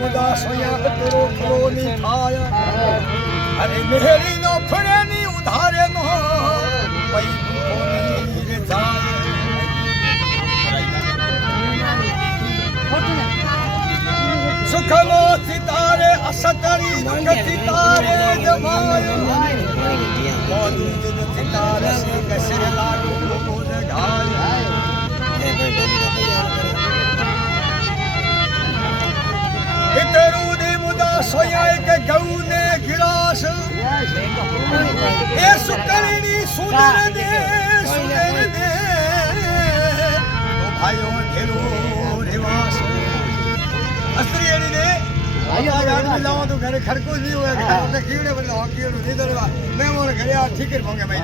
मुदा सोया तेरो खलोनी खाया अरे मेहरी नो फड़े नी उधारे नो पई कोनी रे जाए सुखलो सितारे असतरी दुख सितारे जमाए मोदी जिन सितारे से कसर लाडू मोद घाय इतरू दी मुदा सोया के गऊ ने गिलास ए सुकरनी सुंदर दे तो भाइयों घेरो रिवास अस्त्री एनी ने भाई आज मिलाओ तो घर खरको नहीं हुआ तो कीड़े बन लो कीड़े नहीं दरवा मैं मोर घरे आ ठीक कर पोंगे मैं ए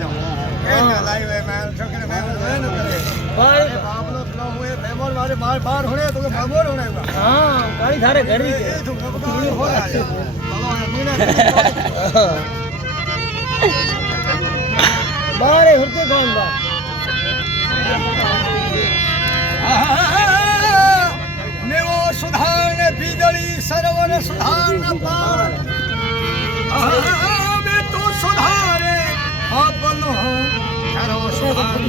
ना लाई वे मैं छोकरे मैं न करे भाई बाप लो फ्लो हुए मैं मोर मारे बाहर बाहर होने तो भगोर होने हां गाड़ी थारे घर ही के तो कीड़े हो चलो मुने बारे हरते कौन बा नेवो सुधार बिजली सरवर सुधार पार में तू सुधारे अपनो करो सुधार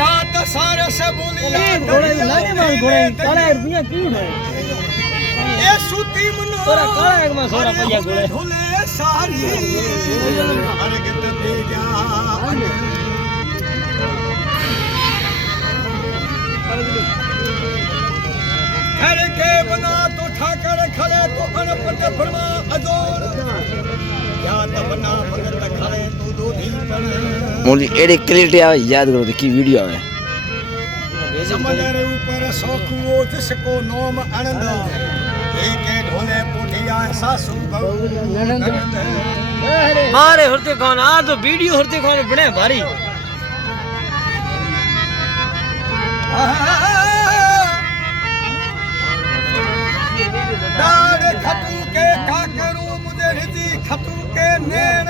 रात सारे से बोलिया घोड़े लागे मार घोड़े काला रुपया क्यों है ए सुती मनो तोरा काला एक में सोरा पैया घोड़े ढोले सारी अरे कितने जा घर के बना तो ठाकर खड़े तो अनपट फरमा अजोर या तो बना भगत खड़े तो दूधी पड़े मोली एडी क्लियरिटी आवे याद करो तो की वीडियो आवे समंदर ऊपर सोखुओ जिसको नोम आनंद एके ढोले पोठिया सासू बहु मारे हरते खान आ तो वीडियो हरते खान बड़े भारी डाड़ खतू के का करूं मुझे हिजी खतू के नेण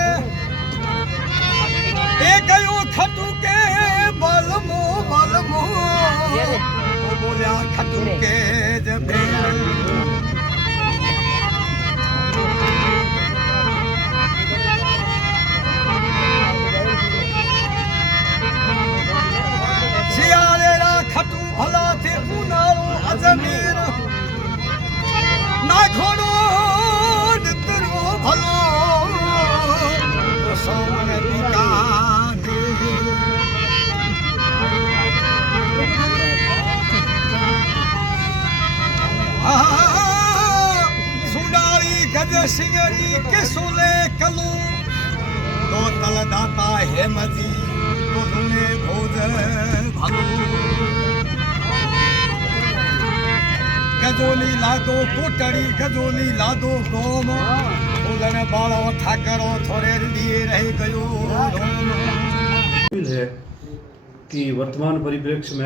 ए गयो खतू के बलमो ओ बोलिया खतू के जबे सियाले रा खतू भला थे उनारो अजमेर ना घोड़ो नितरो भलो तो सोमन दिकाने सुनारी गज सिंगरी के सोले कलू तो तल दाता है मजी तो दुने भोज भलो गजोली लादो कोटड़ी गजोली लादो गोम उदन बालो ठाकरो थोड़े लिए रह गयो है कि वर्तमान परिप्रेक्ष्य में